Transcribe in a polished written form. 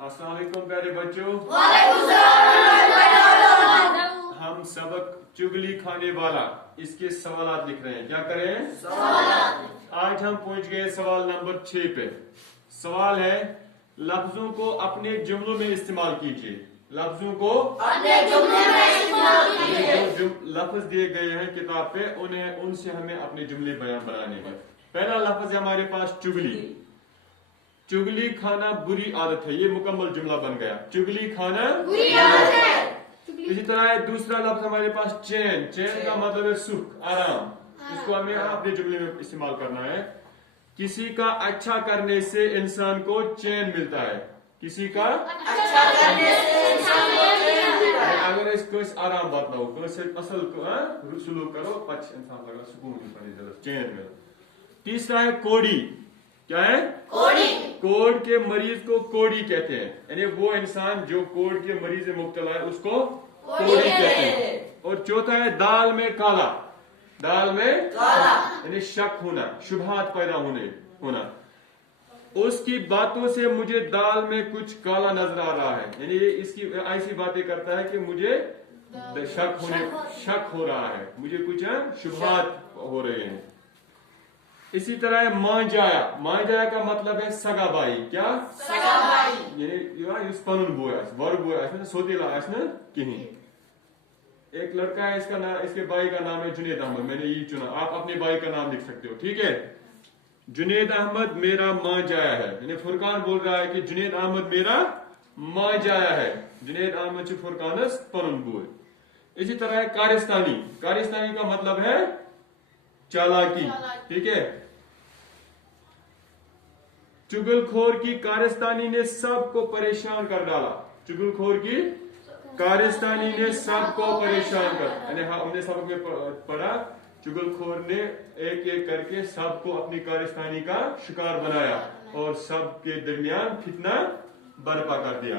अस्सलाम वालेकुम प्यारे बच्चों। हम सबक चुगली खाने वाला इसके सवालात लिख रहे हैं। क्या करें? सवालात। आज हम पहुंच गए सवाल नंबर 6 पे। सवाल है, लफ्जों को अपने जुमलों में इस्तेमाल कीजिए। लफ्जों को अपने जुमले में इस्तेमाल कीजिए। जो लफ्ज दिए गए हैं किताब पे उनसे हमें अपने जुमले बयान बनाने हैं। पहला लफ्ज है हमारे पास चुगली। चुगली खाना बुरी आदत है। ये मुकम्मल जुमला बन गया। चुगली खाना बुरी आदत है। इसी तरह दूसरा लफ्ज हमारे पास चैन। चैन का मतलब है सुख, आराम। इसको हमें अपने जुमले में इस्तेमाल करना है। किसी का अच्छा करने से इंसान को चैन मिलता है। किसी का अच्छा करने से इंसान को चैन मिलता है। अगर इसको आराम बात ना हो, असल को सुलूक करो, पच इंसान लगा सुकून चैन मिला। तीसरा है कोड़ी। क्या है? कोड़ी। कोड़ के मरीज को कोड़ी कहते हैं, यानी वो इंसान जो कोड़ के मरीज में मुब्तला है उसको कोड़ी कहते हैं। और चौथा है दाल में काला। दाल में काला यानी शक होना, शुबहात पैदा होना। उसकी बातों से मुझे दाल में कुछ काला नजर आ रहा है, यानी इसकी ऐसी बातें करता है कि मुझे शक हो रहा है, मुझे कुछ शुबहात हो रहे हैं। इसी तरह है मांजाया। मांजाया का मतलब है सगा भाई। क्या? सगा भाई यानी पनुन बोय वर बोय सोतेला कहीं। एक लड़का है, इसके भाई का नाम है जुनेद अहमद। मैंने ये चुना, आप अपने भाई का नाम लिख सकते हो, ठीक है। जुनेद अहमद मेरा मांजाया है, यानी फुरकान बोल रहा है कि जुनेद अहमद मेरा मांजाया है। जुनेद अहमद से फुरकानस पनुन बोय। इसी तरह है कारिस्तानी। कारिस्तानी का मतलब है चालाकी, ठीक है। चुगलखोर की कारिस्तानी ने सबको परेशान कर डाला। चुगलखोर की कारिस्तानी ने सबको परेशान कर, यानी हमने सबको पढ़ा, चुगलखोर ने एक एक करके सबको अपनी कारिस्तानी का शिकार बनाया और सबके दरमियान फितना बर्पा कर दिया।